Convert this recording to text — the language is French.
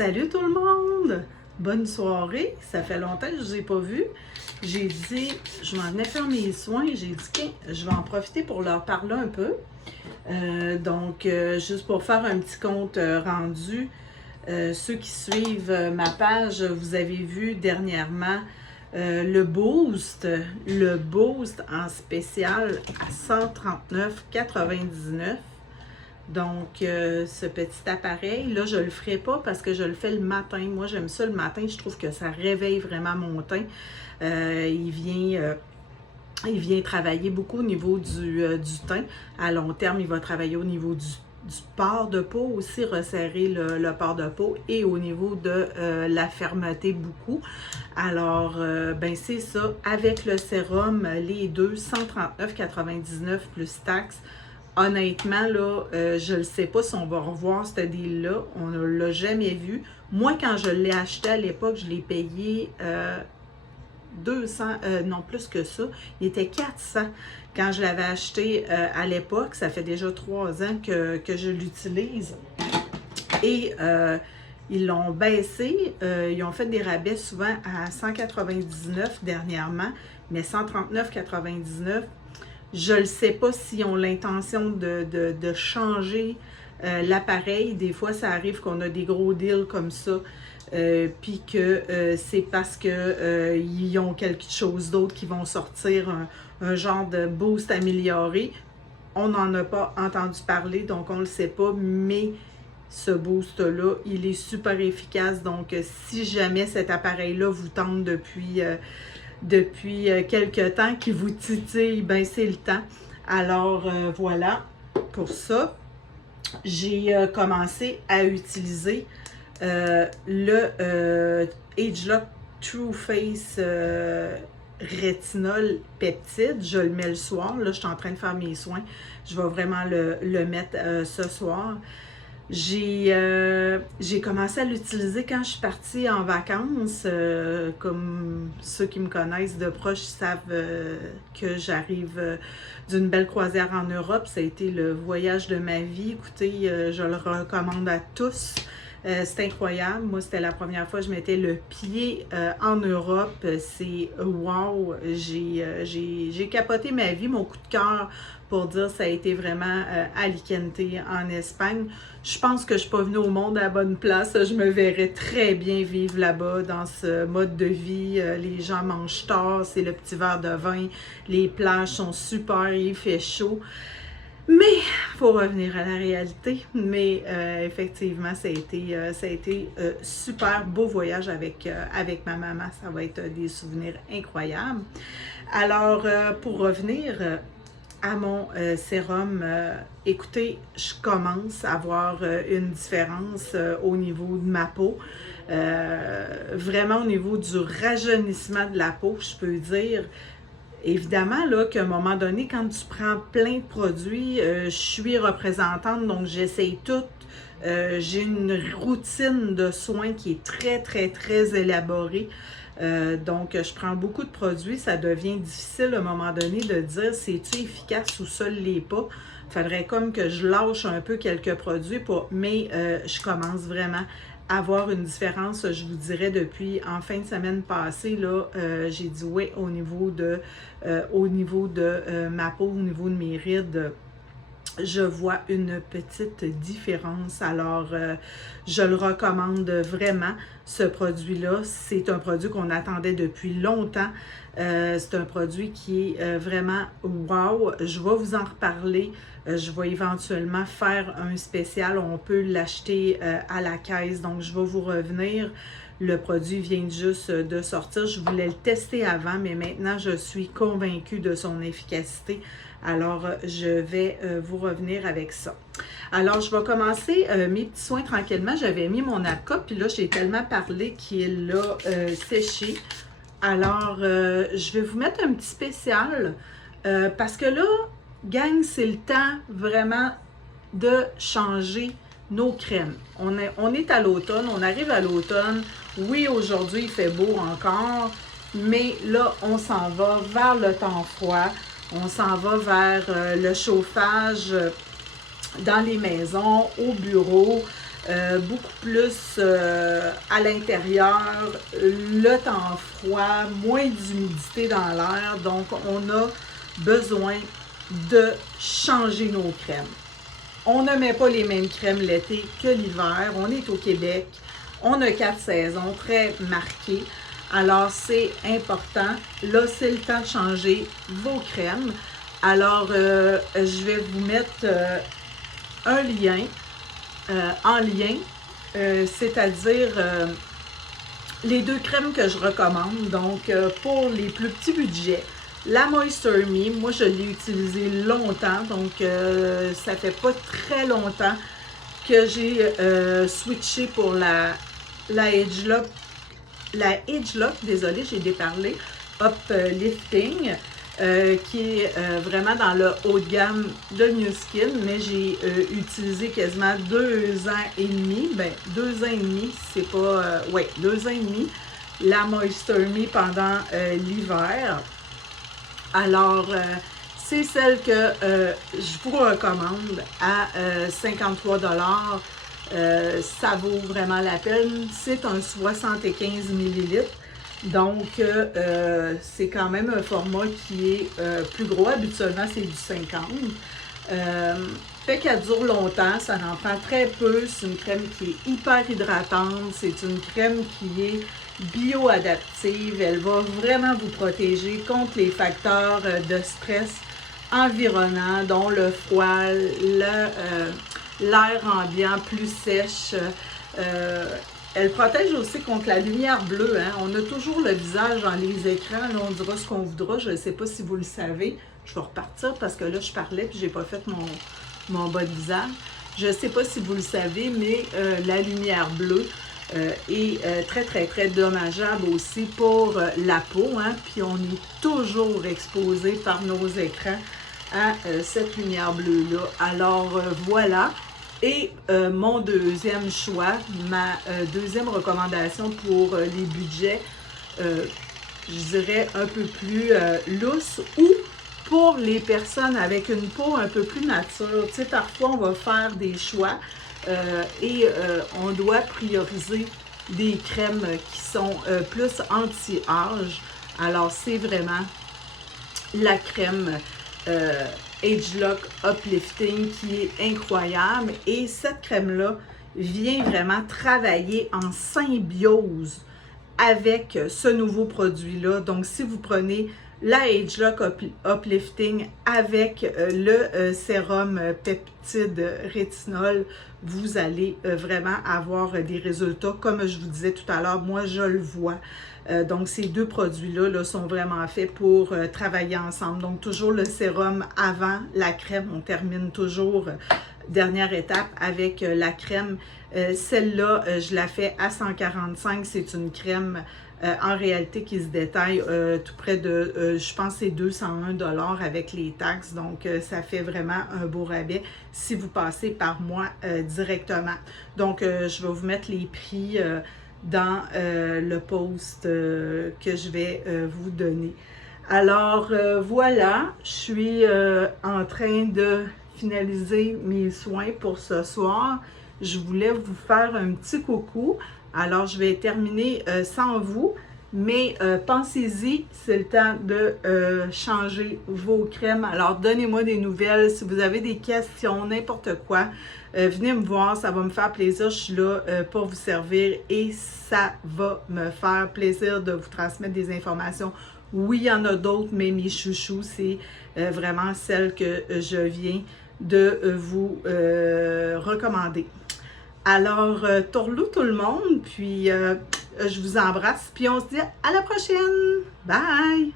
Salut tout le monde! Bonne soirée! Ça fait longtemps que je ne vous ai pas vu. J'ai dit, je m'en venais faire mes soins. J'ai dit, tiens, je vais en profiter pour leur parler un peu. Juste pour faire un petit compte rendu, ceux qui suivent ma page, vous avez vu dernièrement le boost en spécial à 139,99. Donc, ce petit appareil, là, je ne le ferai pas parce que je le fais le matin. Moi, j'aime ça le matin. Je trouve que ça réveille vraiment mon teint. Il vient travailler beaucoup au niveau du teint. À long terme, il va travailler au niveau du port de peau aussi, resserrer le port de peau et au niveau de la fermeté beaucoup. Alors, ben c'est ça. Avec le sérum, les deux, 139,99 plus taxes. Honnêtement, là, je ne sais pas si on va revoir ce deal-là. On ne l'a jamais vu. Moi, quand je l'ai acheté à l'époque, je l'ai payé 200, non plus que ça. Il était 400 quand je l'avais acheté à l'époque. Ça fait déjà 3 ans que je l'utilise. Et ils l'ont baissé. Ils ont fait des rabais souvent à 199 dernièrement, mais 139,99. Je ne sais pas s'ils ont l'intention de changer l'appareil. Des fois, ça arrive qu'on a des gros deals comme ça, puis que c'est parce qu'ils ont quelque chose d'autre qui vont sortir, un genre de boost amélioré. On n'en a pas entendu parler, donc on ne le sait pas, mais ce boost-là, il est super efficace. Donc, si jamais cet appareil-là vous tente depuis quelques temps, qui vous titille, ben c'est le temps. Alors, voilà, pour ça, j'ai commencé à utiliser le ageLOC True Face Rétinol Peptide. Je le mets le soir. Là, je suis en train de faire mes soins. Je vais vraiment le mettre ce soir. J'ai commencé à l'utiliser quand je suis partie en vacances. Comme ceux qui me connaissent de proche savent que j'arrive d'une belle croisière en Europe. Ça a été le voyage de ma vie. Écoutez, je le recommande à tous. C'est incroyable. Moi, c'était la première fois que je mettais le pied en Europe. C'est wow! J'ai capoté ma vie. Mon coup de cœur pour dire que ça a été vraiment Alicante en Espagne. Je pense que je ne suis pas venue au monde à la bonne place. Je me verrais très bien vivre là-bas dans ce mode de vie. Les gens mangent tard, c'est le petit verre de vin. Les plages sont super, il fait chaud. Mais il faut revenir à la réalité. Mais effectivement, ça a été super beau voyage avec ma maman. Ça va être des souvenirs incroyables. Alors, pour revenir à mon sérum, écoutez, je commence à voir une différence au niveau de ma peau. Vraiment au niveau du rajeunissement de la peau, je peux dire. Évidemment, là, qu'à un moment donné, quand tu prends plein de produits, je suis représentante, donc j'essaye tout. J'ai une routine de soins qui est très, très, très élaborée. Donc, je prends beaucoup de produits. Ça devient difficile à un moment donné de dire c'est-tu efficace ou ça ne l'est pas. Il faudrait comme que je lâche un peu quelques produits, mais je commence vraiment à voir une différence, je vous dirais, depuis en fin de semaine passée, là, j'ai dit oui au niveau de ma peau, au niveau de mes rides. Je vois une petite différence. Alors, je le recommande vraiment, ce produit-là. C'est un produit qu'on attendait depuis longtemps. C'est un produit qui est vraiment wow. Je vais vous en reparler. Je vais éventuellement faire un spécial. On peut l'acheter à la caisse. Donc, je vais vous revenir. Le produit vient juste de sortir. Je voulais le tester avant, mais maintenant, je suis convaincue de son efficacité. Alors, je vais vous revenir avec ça. Alors, je vais commencer mes petits soins tranquillement. J'avais mis mon Apca, puis là, j'ai tellement parlé qu'il a séché. Alors, je vais vous mettre un petit spécial parce que là, gang, c'est le temps vraiment de changer nos crèmes. On est à l'automne, on arrive à l'automne. Oui, aujourd'hui, il fait beau encore, mais là, on s'en va vers le temps froid. On s'en va vers le chauffage dans les maisons, au bureau. beaucoup plus à l'intérieur, le temps froid, moins d'humidité dans l'air, donc on a besoin de changer nos crèmes. On ne met pas les mêmes crèmes l'été que l'hiver, on est au Québec, on a 4 saisons très marquées, alors c'est important, là c'est le temps de changer vos crèmes. Alors je vais vous mettre un lien en lien, c'est-à-dire les 2 crèmes que je recommande. Donc, pour les plus petits budgets, la Moisture Me, moi je l'ai utilisée longtemps, donc ça fait pas très longtemps que j'ai switché pour la Age Lock, désolée, j'ai déparlé, Uplifting. Qui est vraiment dans le haut de gamme de New Skin, mais j'ai utilisé quasiment 2 ans et demi, 2 ans et demi, c'est pas, 2 ans et demi, la Moisture Me pendant l'hiver. Alors, c'est celle que je vous recommande à 53 $. Ça vaut vraiment la peine. C'est un 75 ml. Donc, c'est quand même un format qui est plus gros. Habituellement, c'est du 50. Fait qu'elle dure longtemps, ça en prend très peu. C'est une crème qui est hyper hydratante. C'est une crème qui est bio-adaptive. Elle va vraiment vous protéger contre les facteurs de stress environnants, dont le froid, l'air ambiant plus sèche. Elle protège aussi contre la lumière bleue. Hein? On a toujours le visage dans les écrans. Là, on dira ce qu'on voudra. Je ne sais pas si vous le savez. Je vais repartir parce que là, je parlais et je n'ai pas fait mon bas de visage. Je ne sais pas si vous le savez, mais la lumière bleue est très, très, très dommageable aussi pour la peau. Hein? Puis on est toujours exposé par nos écrans à cette lumière bleue-là. Alors, voilà. Et mon deuxième choix, ma deuxième recommandation pour les budgets, je dirais un peu plus lousse, ou pour les personnes avec une peau un peu plus nature. Tu sais, parfois on va faire des choix et on doit prioriser des crèmes qui sont plus anti-âge. Alors c'est vraiment la crème Age Lock Uplifting qui est incroyable, et cette crème-là vient vraiment travailler en symbiose avec ce nouveau produit-là. Donc, si vous prenez la Age Lock Uplifting avec le sérum peptide rétinol, vous allez vraiment avoir des résultats. Comme je vous disais tout à l'heure, moi je le vois. Donc, ces 2 produits-là sont vraiment faits pour travailler ensemble. Donc, toujours le sérum avant la crème. On termine toujours, dernière étape, avec la crème. Celle-là, je la fais à 145. C'est une crème en réalité qui se détaille tout près de, je pense c'est 201 $ avec les taxes. Donc, ça fait vraiment un beau rabais si vous passez par moi directement. Donc, je vais vous mettre les prix dans le post que je vais vous donner. Alors voilà, je suis en train de finaliser mes soins pour ce soir. Je voulais vous faire un petit coucou. Alors je vais terminer sans vous, mais pensez-y, c'est le temps de changer vos crèmes. Alors donnez-moi des nouvelles, si vous avez des questions, n'importe quoi. Venez me voir, ça va me faire plaisir. Je suis là pour vous servir et ça va me faire plaisir de vous transmettre des informations. Oui, il y en a d'autres, mais mes chouchous, c'est vraiment celles que je viens de vous recommander. Alors, tourlou tout le monde, puis je vous embrasse, puis on se dit à la prochaine. Bye!